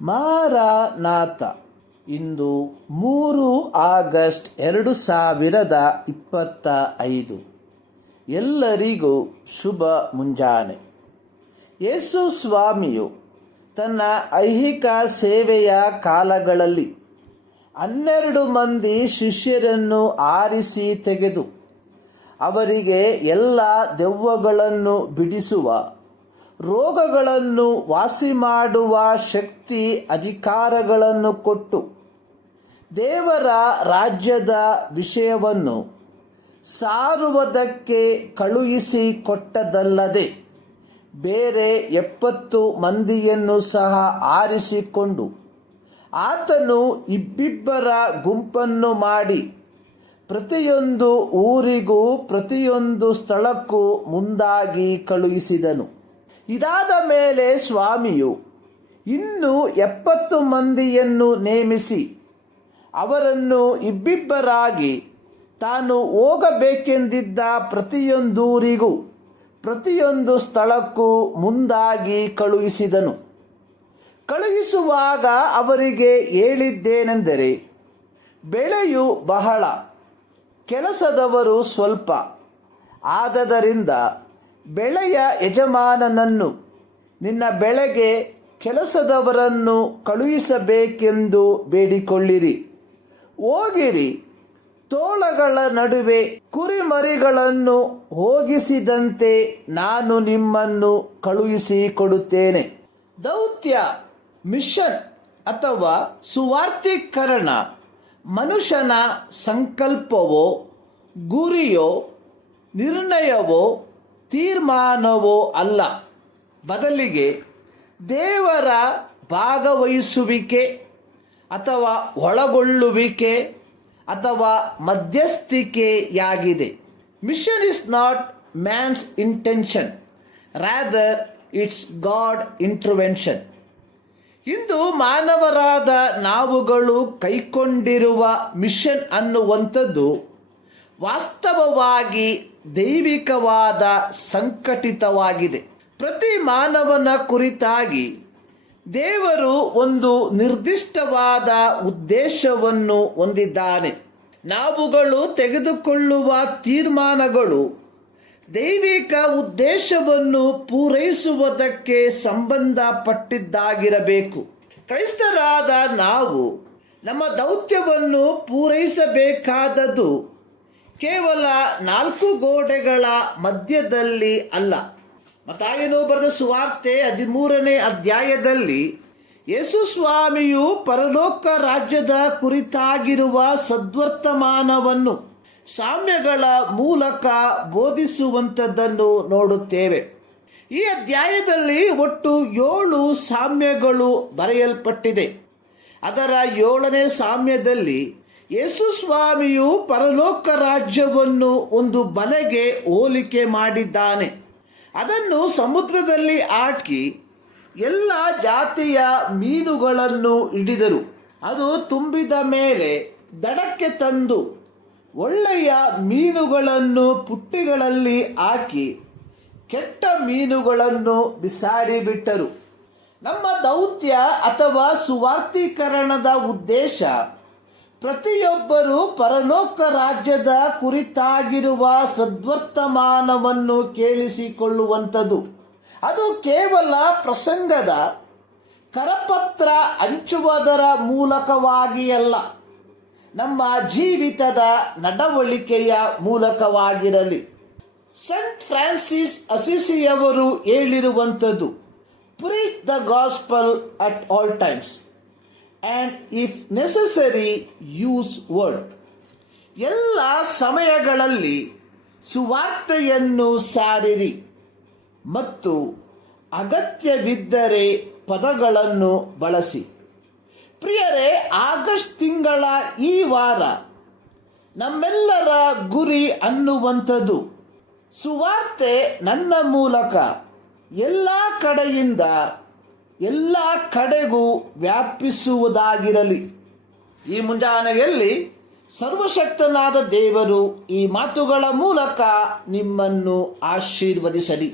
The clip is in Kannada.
ಮಾರನಾಥ. ಇಂದು 3 ಆಗಸ್ಟ್ 2025. ಎಲ್ಲರಿಗೂ ಶುಭ ಮುಂಜಾನೆ. ಯೇಸು ಸ್ವಾಮಿಯು ತನ್ನ ಐಹಿಕ ಸೇವೆಯ ಕಾಲಗಳಲ್ಲಿ 12 ಮಂದಿ ಶಿಷ್ಯರನ್ನು ಆರಿಸಿ ತೆಗೆದು ಅವರಿಗೆ ಎಲ್ಲ ದೆವ್ವಗಳನ್ನು ಬಿಡಿಸುವ, ರೋಗಗಳನ್ನು ವಾಸಿ ಮಾಡುವ ಶಕ್ತಿ ಅಧಿಕಾರಗಳನ್ನು ಕೊಟ್ಟು ದೇವರ ರಾಜ್ಯದ ವಿಷಯವನ್ನು ಸಾರುವುದಕ್ಕೆ ಕಳುಹಿಸಿ ಕೊಟ್ಟದಲ್ಲದೆ ಬೇರೆ 70 ಮಂದಿಯನ್ನು ಸಹ ಆರಿಸಿಕೊಂಡು ಆತನು ಇಬ್ಬಿಬ್ಬರ ಗುಂಪನ್ನು ಮಾಡಿ ಪ್ರತಿಯೊಂದು ಊರಿಗೂ ಪ್ರತಿಯೊಂದು ಸ್ಥಳಕ್ಕೂ ಮುಂದಾಗಿ ಕಳುಹಿಸಿದನು. ಇದಾದ ಮೇಲೆ ಸ್ವಾಮಿಯು ಇನ್ನೂ 70 ಮಂದಿಯನ್ನು ನೇಮಿಸಿ ಅವರನ್ನು ಇಬ್ಬಿಬ್ಬರಾಗಿ ತಾನು ಹೋಗಬೇಕೆಂದಿದ್ದ ಪ್ರತಿಯೊಂದೂರಿಗೂ ಪ್ರತಿಯೊಂದು ಸ್ಥಳಕ್ಕೂ ಮುಂದಾಗಿ ಕಳುಹಿಸಿದನು. ಕಳುಹಿಸುವಾಗ ಅವರಿಗೆ ಹೇಳಿದ್ದೇನೆಂದರೆ, ಬೆಳೆಯು ಬಹಳ, ಕೆಲಸದವರು ಸ್ವಲ್ಪ. ಆದದರಿಂದ ಬೆಳೆಯ ಯಜಮಾನನನ್ನು ನಿನ್ನ ಬೆಳೆಗೆ ಕೆಲಸದವರನ್ನು ಕಳುಹಿಸಬೇಕೆಂದು ಬೇಡಿಕೊಳ್ಳಿರಿ. ಹೋಗಿರಿ, ತೋಳಗಳ ನಡುವೆ ಕುರಿಮರಿಗಳನ್ನು ಹೋಗಿಸಿದಂತೆ ನಾನು ನಿಮ್ಮನ್ನು ಕಳುಹಿಸಿಕೊಡುತ್ತೇನೆ. ದೌತ್ಯ, ಮಿಷನ್ ಅಥವಾ ಸುವಾರ್ತೀಕರಣ ಮನುಷ್ಯನ ಸಂಕಲ್ಪವೋ ಗುರಿಯೋ ನಿರ್ಣಯವೋ ತೀರ್ಮಾನವೋ ಅಲ್ಲ. ಬದಲಿಗೆ ದೇವರ ಭಾಗವಹಿಸುವಿಕೆ ಅಥವಾ ಒಳಗೊಳ್ಳುವಿಕೆ ಅಥವಾ ಮಧ್ಯಸ್ಥಿಕೆಯಾಗಿದೆ. Mission is not man's intention, rather it's God intervention. ಇಂದು ಮಾನವರಾದ ನಾವುಗಳು ಕೈಕೊಂಡಿರುವ ಮಿಷನ್ ಅನ್ನುವಂಥದ್ದು ವಾಸ್ತವವಾಗಿ ದೈವಿಕವಾದ ಸಂಘಟಿತವಾಗಿದೆ. ಪ್ರತಿ ಮಾನವನ ಕುರಿತಾಗಿ ದೇವರು ಒಂದು ನಿರ್ದಿಷ್ಟವಾದ ಉದ್ದೇಶವನ್ನು ಹೊಂದಿದ್ದಾನೆ. ನಾವುಗಳು ತೆಗೆದುಕೊಳ್ಳುವ ತೀರ್ಮಾನಗಳು ದೈವಿಕ ಉದ್ದೇಶವನ್ನು ಪೂರೈಸುವುದಕ್ಕೆ ಸಂಬಂಧಪಟ್ಟಿದ್ದಾಗಿರಬೇಕು. ಕ್ರೈಸ್ತರಾದ ನಾವು ನಮ್ಮ ದೌತ್ಯವನ್ನು ಪೂರೈಸಬೇಕಾದದ್ದು ಕೇವಲ 4 ಗೋಡೆಗಳ ಮಧ್ಯದಲ್ಲಿ ಅಲ್ಲ. ಮತ್ತಾಯನು ಬರೆದ ಸುವಾರ್ತೆ 13ನೇ ಅಧ್ಯಾಯದಲ್ಲಿ ಯೇಸು ಸ್ವಾಮಿಯು ಪರಲೋಕ ರಾಜ್ಯದ ಕುರಿತಾಗಿರುವ ಸದ್ವರ್ತಮಾನವನ್ನು ಸಾಮ್ಯಗಳ ಮೂಲಕ ಬೋಧಿಸುವಂಥದ್ದನ್ನು ನೋಡುತ್ತೇವೆ. ಈ ಅಧ್ಯಾಯದಲ್ಲಿ ಒಟ್ಟು 7 ಸಾಮ್ಯಗಳು ಬರೆಯಲ್ಪಟ್ಟಿದೆ. ಅದರ 7ನೇ ಸಾಮ್ಯದಲ್ಲಿ ಯೇಸು ಸ್ವಾಮಿಯು ಪರಲೋಕ ರಾಜ್ಯವನ್ನು ಒಂದು ಬಲೆಗೆ ಹೋಲಿಕೆ ಮಾಡಿದ್ದಾನೆ. ಅದನ್ನು ಸಮುದ್ರದಲ್ಲಿ ಹಾಕಿ ಎಲ್ಲ ಜಾತಿಯ ಮೀನುಗಳನ್ನು ಹಿಡಿದರು. ಅದು ತುಂಬಿದ ಮೇಲೆ ದಡಕ್ಕೆ ತಂದು ಒಳ್ಳೆಯ ಮೀನುಗಳನ್ನು ಪುಟ್ಟಿಗಳಲ್ಲಿ ಹಾಕಿ ಕೆಟ್ಟ ಮೀನುಗಳನ್ನು ಬಿಸಾಡಿಬಿಟ್ಟರು. ನಮ್ಮ ದೌತ್ಯ ಅಥವಾ ಸುವಾರ್ತೀಕರಣದ ಉದ್ದೇಶ ಪ್ರತಿಯೊಬ್ಬರೂ ಪರಲೋಕ ರಾಜ್ಯದ ಕುರಿತಾಗಿರುವ ಸದ್ವರ್ತಮಾನವನ್ನು ಕೇಳಿಸಿಕೊಳ್ಳುವಂಥದ್ದು. ಅದು ಕೇವಲ ಪ್ರಸಂಗದ ಕರಪತ್ರ ಹಂಚುವುದರ ಮೂಲಕವಾಗಿ ಅಲ್ಲ, ನಮ್ಮ ಜೀವಿತದ ನಡವಳಿಕೆಯ ಮೂಲಕವಾಗಿರಲಿ. ಸೆಂಟ್ ಫ್ರಾನ್ಸಿಸ್ ಅಸಿಸಿಯವರು ಹೇಳಿರುವಂಥದ್ದು, preach the gospel at all times and if necessary use word. ಎಲ್ಲ ಸಮಯಗಳಲ್ಲಿ ಸುವಾರ್ತೆಯನ್ನು ಸಾರಿರಿ ಮತ್ತು ಅಗತ್ಯವಿದ್ದರೆ ಪದಗಳನ್ನು ಬಳಸಿ. ಪ್ರಿಯರೇ, ಆಗಸ್ಟ್ ತಿಂಗಳ ಈ ವಾರ ನಮ್ಮೆಲ್ಲರ ಗುರಿ ಅನ್ನುವಂಥದ್ದು ಸುವಾರ್ತೆ ನನ್ನ ಮೂಲಕ ಎಲ್ಲ ಕಡೆಯಿಂದ ಎಲ್ಲ ಕಡೆಗೂ ವ್ಯಾಪಿಸುವುದಾಗಿರಲಿ. ಈ ಮುಂಜಾನೆಯಲ್ಲಿ ಸರ್ವಶಕ್ತನಾದ ದೇವರು ಈ ಮಾತುಗಳ ಮೂಲಕ ನಿಮ್ಮನ್ನು ಆಶೀರ್ವದಿಸಲಿ.